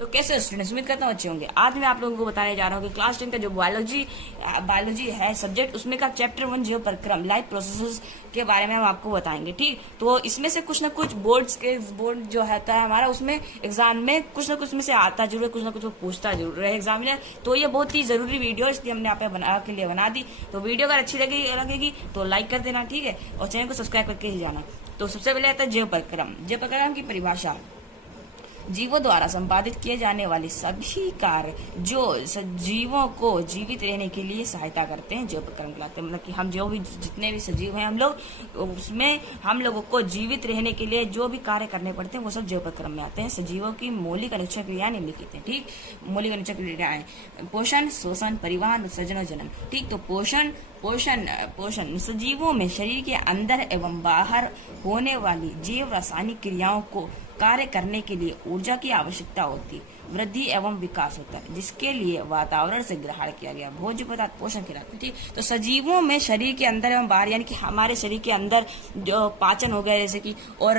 तो कैसे स्टूडेंट्स, उम्मीद करता हूँ अच्छे होंगे। आज मैं आप लोगों को बताने जा रहा हूँ कि क्लास 10 का जो बायोलॉजी है सब्जेक्ट, उसमें का चैप्टर 1 जीव परिक्रम लाइफ प्रोसेसेस के बारे में हम आपको बताएंगे। ठीक, तो इसमें से कुछ ना कुछ बोर्ड जो होता है हमारा, उसमें एग्जाम में कुछ ना कुछ में से आता जरूर है, कुछ ना कुछ वो पूछता जरूर है एग्जामिनर। तो ये बहुत ही जरूरी वीडियो है, इसलिए हमने आप के लिए बना दी। तो वीडियो अगर अच्छी लगेगी तो लाइक कर देना, ठीक है, और चैनल को सब्सक्राइब करके ही जाना। तो सबसे पहले आता है जीव परिक्रम। जीव परिक्रम की परिभाषा: जीवों द्वारा संपादित किए जाने वाले सभी कार्य जो सजीवों को जीवित रहने के लिए सहायता करते हैं जीव परिक्रम कहलाते हैं। मतलब कि हम जो भी जितने भी सजीव हैं हम लोग, उसमें हम लोगों को जीवित रहने के लिए जो भी कार्य करने पड़ते हैं वो सब जीव परिक्रम में आते हैं। सजीवों की मौलिक अनिश्चय क्रियाएं निम्नलिखित हैं। ठीक, मौलिक अनिश्चय क्रियाएं: पोषण, शोषण, परिवहन, उत्सर्जन और जनन। ठीक, तो पोषण सजीवों में शरीर के अंदर एवं बाहर होने वाली जीव रासायनिक क्रियाओं को कार्य करने के लिए ऊर्जा की आवश्यकता होती, वृद्धि एवं विकास होता है, जिसके लिए वातावरण से ग्रहण किया गया भोज्य पदार्थ पोषण कहलाते हैं। ठीक, तो सजीवों में शरीर के अंदर एवं बाहर, यानी कि हमारे शरीर के अंदर जो पाचन हो गया जैसे कि, और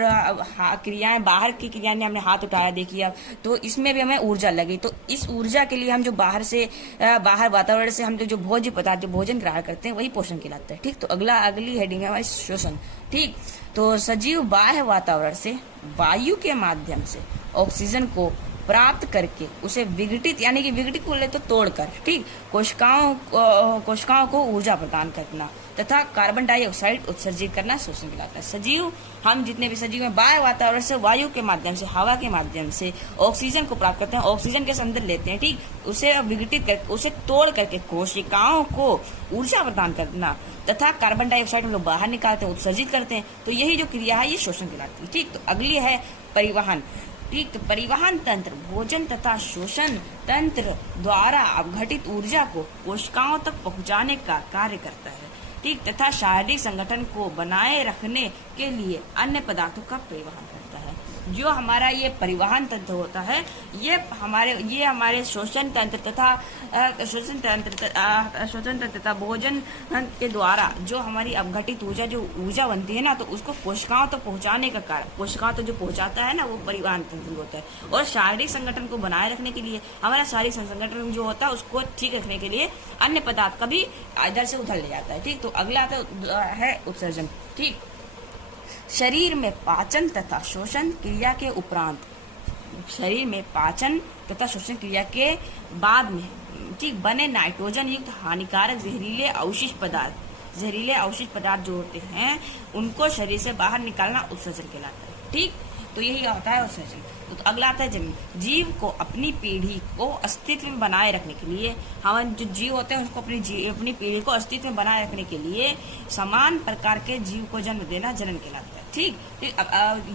क्रियाएं बाहर की क्रियाएं, हमने हाथ उठाया देखिए आप, तो इसमें भी हमें ऊर्जा लगी। तो इस ऊर्जा के लिए हम जो बाहर वातावरण से हम जो भोज्य पदार्थ, जो भोजन ग्रहण करते हैं, वही पोषण कहलाता है। ठीक, तो अगली हेडिंग है हमारी शोषण। ठीक, तो सजीव बाह्य वातावरण से वायु के माध्यम से ऑक्सीजन को प्राप्त करके उसे विघटित, यानी कि विघटित बोले तो तोड़कर, ठीक, कोशिकाओं को ऊर्जा प्रदान करना तथा कार्बन डाइऑक्साइड उत्सर्जित करना शोषण कहलाता है। सजीव, हम जितने भी सजीव हैं, बाह्य वातावरण से वायु के माध्यम से, हवा के माध्यम से ऑक्सीजन को प्राप्त करते हैं, ऑक्सीजन के अंदर लेते हैं, ठीक, उसे विघटित करके, उसे तोड़ करके कोशिकाओं को ऊर्जा प्रदान करना तथा कार्बन डाइऑक्साइड हम लोग बाहर निकालते हैं, उत्सर्जित करते हैं। तो यही जो क्रिया है ये शोषण कहलाती है। ठीक, तो अगली है परिवहन। ठीक, तो परिवहन तंत्र भोजन तथा शोषण तंत्र द्वारा अवघटित ऊर्जा को कोशिकाओं तक पहुंचाने का कार्य करता है। ठीक, तथा शारीरिक संगठन को बनाए रखने के लिए अन्य पदार्थों का परिवहन करता है। जो हमारा ये परिवहन तंत्र होता है, ये हमारे शोषण तंत्र तथा भोजन के द्वारा जो हमारी अवघटित ऊर्जा, जो ऊर्जा बनती है ना, तो उसको कोशिकाओं तक पहुंचाने का कार्य, कोशिकाओं तक जो पहुंचाता है ना, वो परिवहन तंत्र होता है। और शारीरिक संगठन को बनाए रखने के लिए, हमारा शारीरिक संगठन जो होता है उसको ठीक रखने के लिए अन्य पदार्थ का भी इधर से उधर ले जाता है। ठीक, तो अगला है उत्सर्जन। ठीक, शरीर में पाचन तथा शोषण क्रिया के उपरांत, शरीर में पाचन तथा शोषण क्रिया के बाद में, ठीक, बने नाइट्रोजन युक्त हानिकारक जहरीले अवशिष्ट पदार्थ जो होते हैं, उनको शरीर से बाहर निकालना उत्सर्जन कहलाता है। ठीक, तो यही होता है उत्सर्जन। तो अगला आता है जमीन। जीव को अपनी पीढ़ी को अस्तित्व में बनाए रखने के लिए, हम जो जीव होते हैं उसको अपनी पीढ़ी को अस्तित्व में बनाए रखने के लिए समान प्रकार के जीव को जन्म देना जनन कहलाता है। ठीक,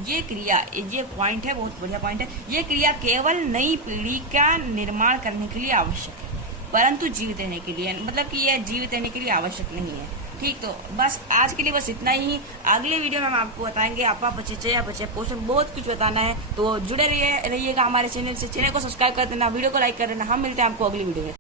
ये क्रिया, ये पॉइंट है, बहुत बढ़िया पॉइंट है। ये क्रिया केवल नई पीढ़ी का निर्माण करने के लिए आवश्यक है, परंतु जीवित रहने के लिए, मतलब कि यह जीवित रहने के लिए आवश्यक नहीं है। ठीक, तो बस आज के लिए बस इतना ही। अगले वीडियो में हम आपको बताएंगे आपा बच्चे पोषण, बहुत कुछ बताना है। तो जुड़े रहिएगा हमारे चैनल से। चैनल को सब्सक्राइब कर देना, वीडियो को लाइक कर देना। हम मिलते हैं आपको अगली वीडियो में।